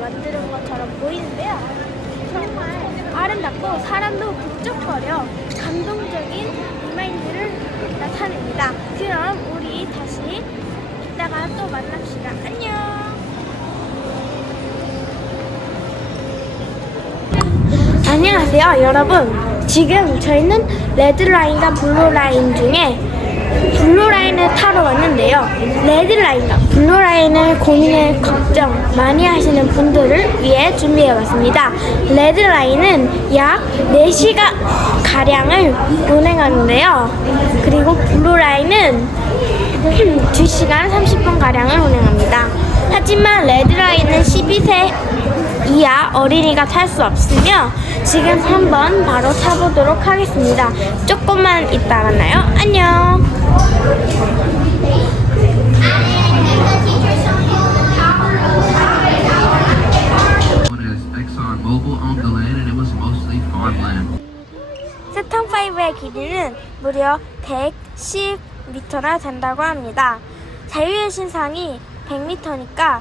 만드는 것처럼 보이는데요. 정말 아름답고 사람도 북적거려 감동적인 리마인드를 나타냅니다. 그럼 우리 다시 이따가 또 만납시다. 안녕. 안녕하세요 여러분. 지금 저희는 레드라인과 블루라인 중에 블루라인을 타러 왔는데요. 레드라인과 블루라인을 고민을 걱정 많이 하시는 분들을 위해 준비해봤습니다. 레드라인은 약 4시간 가량을 운행하는데요. 그리고 블루라인은 2시간 30분 가량을 운행합니다. 하지만 레드라인은 12세 이하 어린이가 탈 수 없으며 지금 한번 바로 타보도록 하겠습니다. 조금만 이따 만나요. 안녕. 세턴5의 길이는 무려 110m나 된다고 합니다. 자유의 신상이 100m니까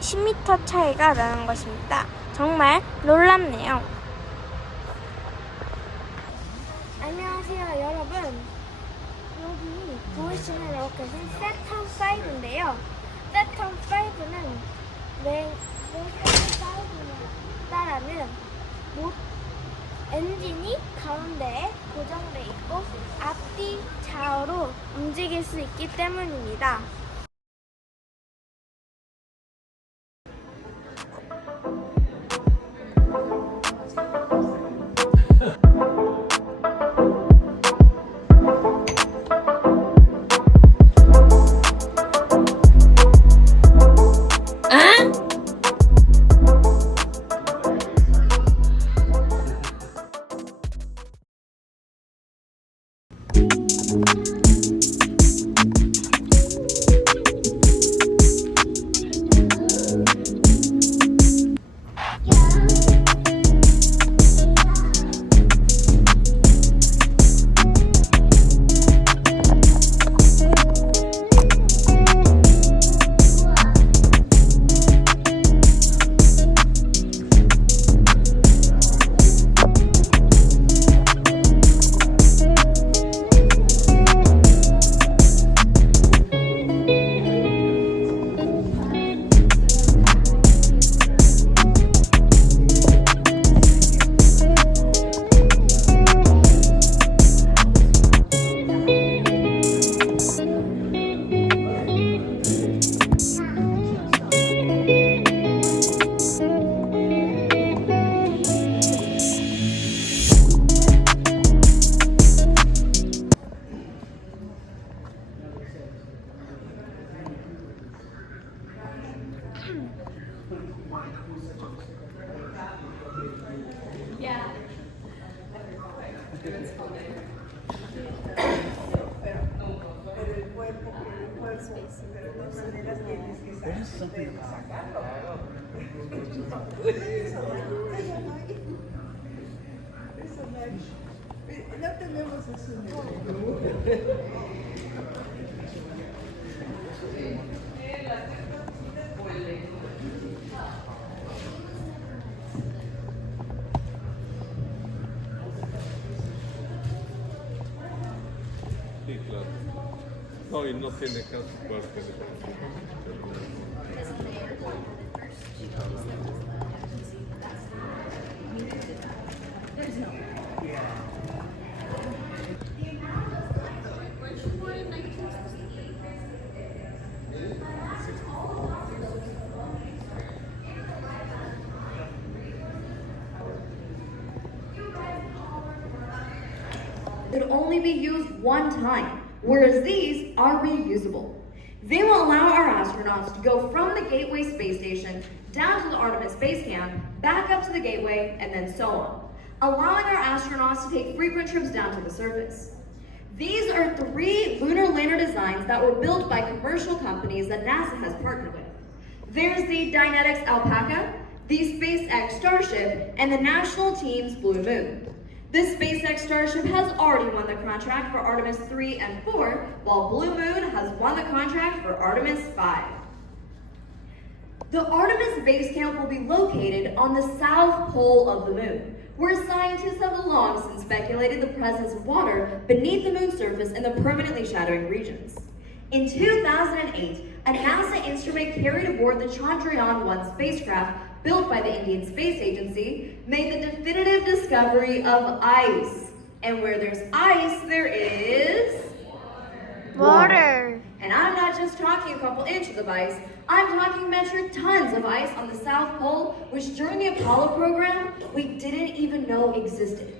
10m 차이가 나는 것입니다. 정말 놀랍네요. 안녕하세요 여러분. 여기 보이시는 로켓은 세턴5인데요. 세턴5는 왜 세턴5에 따라는 엔진이 가운데에 고정되어 있고 앞뒤 좌우로 움직일 수 있기 때문입니다. No tenemos eso. Sí, claro. No, y no tiene caso porque could only be used one time, whereas these are reusable. They will allow our astronauts to go from the Gateway space station down to the Artemis base camp, back up to the Gateway, and then so on, allowing our astronauts to take frequent trips down to the surface. These are 3 lunar lander designs that were built by commercial companies that NASA has partnered with. There's the Dynetics Alpaca, the SpaceX Starship, and the National Team's Blue Moon. This SpaceX Starship has already won the contract for Artemis 3 and 4, while Blue Moon has won the contract for Artemis 5. The Artemis base camp will be located on the south pole of the moon, where scientists have long since speculated the presence of water beneath the moon's surface in the permanently shadowing regions. In 2008, a NASA instrument carried aboard the Chandrayaan-1 spacecraft built by the Indian Space Agency made the definitive discovery of ice. And where there's ice, there is water. And I'm not just talking a couple inches of ice, I'm talking metric tons of ice on the South Pole, which during the Apollo program, we didn't even know existed.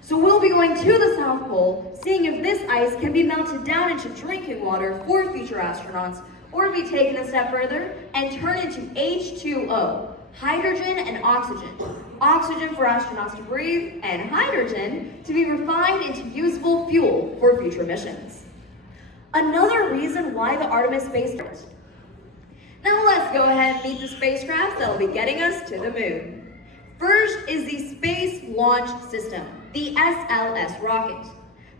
So we'll be going to the South Pole, seeing if this ice can be melted down into drinking water for future astronauts, or be taken a step further and turn into H2O, hydrogen and oxygen. Oxygen for astronauts to breathe, and hydrogen to be refined into usable fuel for future missions. Another reason why the Artemis spacecraft. Now let's go ahead and meet the spacecraft that will be getting us to the moon. First is the Space Launch System, the SLS rocket.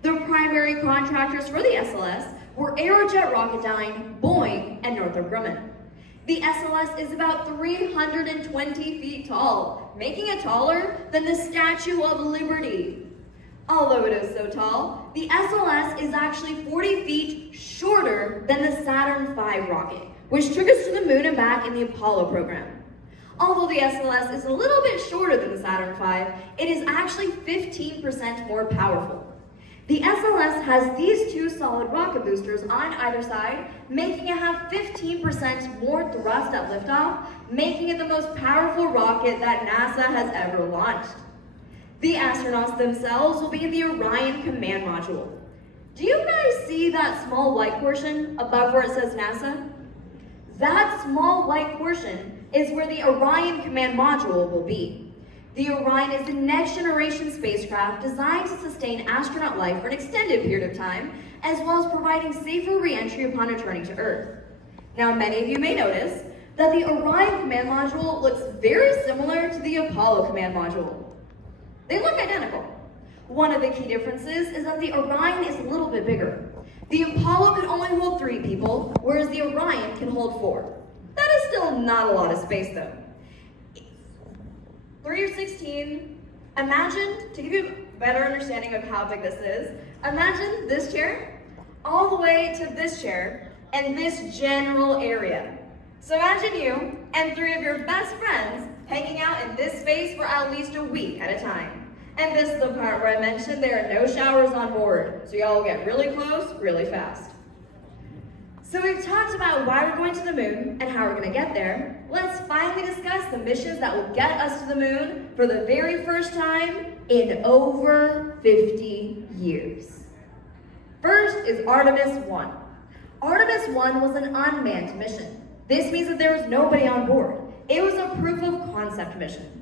The primary contractors for the SLS were Aerojet Rocketdyne, Boeing, and Northrop Grumman. The SLS is about 320 feet tall, making it taller than the Statue of Liberty. Although it is so tall, the SLS is actually 40 feet shorter than the Saturn V rocket, which took us to the moon and back in the Apollo program. Although the SLS is a little bit shorter than the Saturn V, it is actually 15% more powerful. The SLS has these two solid rocket boosters on either side, making it have 15% more thrust at liftoff, making it the most powerful rocket that NASA has ever launched. The astronauts themselves will be in the Orion Command Module. Do you guys see that small white portion above where it says NASA? That small white portion is where the Orion Command Module will be. The Orion is the next generation spacecraft designed to sustain astronaut life for an extended period of time, as well as providing safer re-entry upon returning to Earth. Now, many of you may notice that the Orion Command Module looks very similar to the Apollo Command Module. They look identical. One of the key differences is that the Orion is a little bit bigger. The Apollo could only hold 3 people, whereas the Orion can hold 4. That is still not a lot of space though. 3 or 16, imagine, to give you a better understanding of how big this is, imagine this chair all the way to this chair and this general area. So imagine you and 3 of your best friends hanging out in this space for at least a week at a time. And this is the part where I mentioned there are no showers on board, so y'all will get really close really fast. So we've talked about why we're going to the moon and how we're going to get there. Let's finally discuss the missions that will get us to the moon for the very first time in over 50 years. First is Artemis 1. Artemis 1 was an unmanned mission. This means that there was nobody on board. It was a proof of concept mission.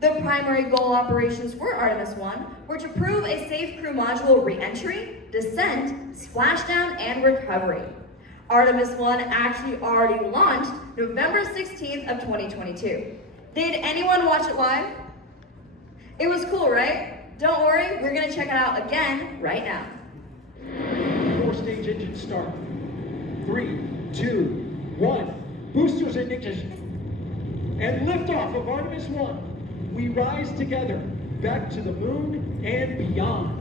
The primary goal operations for Artemis 1 were to prove a safe crew module re-entry, descent, splashdown, and recovery. Artemis 1 actually already launched November 16th of 2022. Did anyone watch it live? It was cool, right? Don't worry, we're gonna check it out again right now. 4-stage engine start. 3, 2, 1. Boosters ignition. And liftoff of Artemis 1. We rise together, back to the moon and beyond.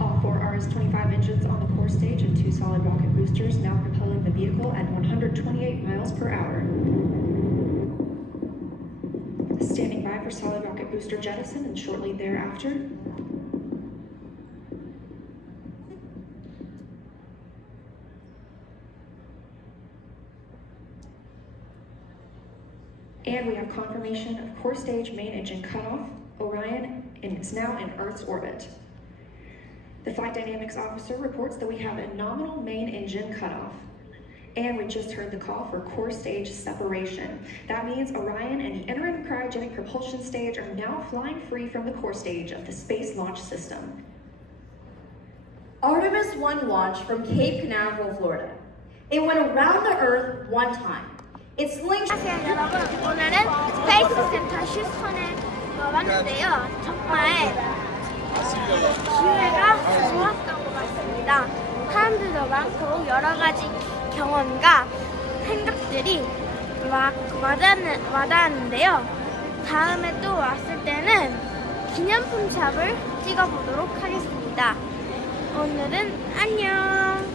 All 4 RS-25 engines on the core stage and 2 solid rocket boosters now propelling the vehicle at 128 miles per hour. Standing by for solid rocket booster jettison and shortly thereafter. And we have confirmation of core stage main engine cutoff. Orion is now in Earth's orbit. The flight dynamics officer reports that we have a nominal main engine cutoff. And we just heard the call for core stage separation. That means Orion and the interim cryogenic propulsion stage are now flying free from the core stage of the Space Launch System. Artemis 1 launched from Cape Canaveral, Florida. It went around the Earth one time. Its slingshot. 안녕하세요 여러분. 오늘은 스페이스 센터 휴스턴에 와봤는데요. 정말 기회가 좋았던 것 같습니다. 사람들도 많고 여러 가지 경험과 생각들이 막 와닿았는데요. 다음에 또 왔을 때는 기념품 샵을 찍어보도록 하겠습니다. 오늘은 안녕!